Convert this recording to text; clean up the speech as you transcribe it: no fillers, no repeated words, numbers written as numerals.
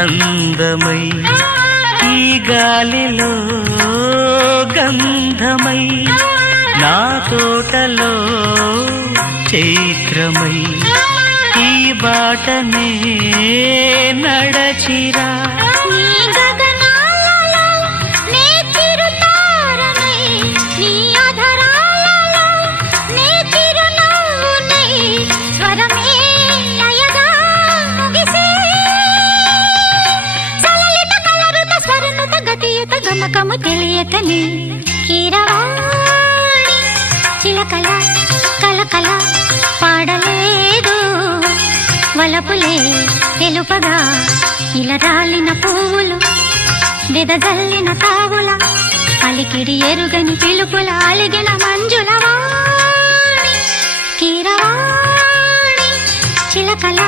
అందమై ఈ గాలిలో గంధమై నా తోటలో చైత్రమై ఈ బాటనే నడచిరా గమకము తెలియకని కీరవాణి చిలకల కలకల పాడలేదు వలపులే తెలుపగా ఇలా రాలిన పువ్వులు వెదజల్లిన తావుల అలికిడి ఎరుగని పిలుపుల అలిగిన మంజుల వాణి కీరవాణి చిలకల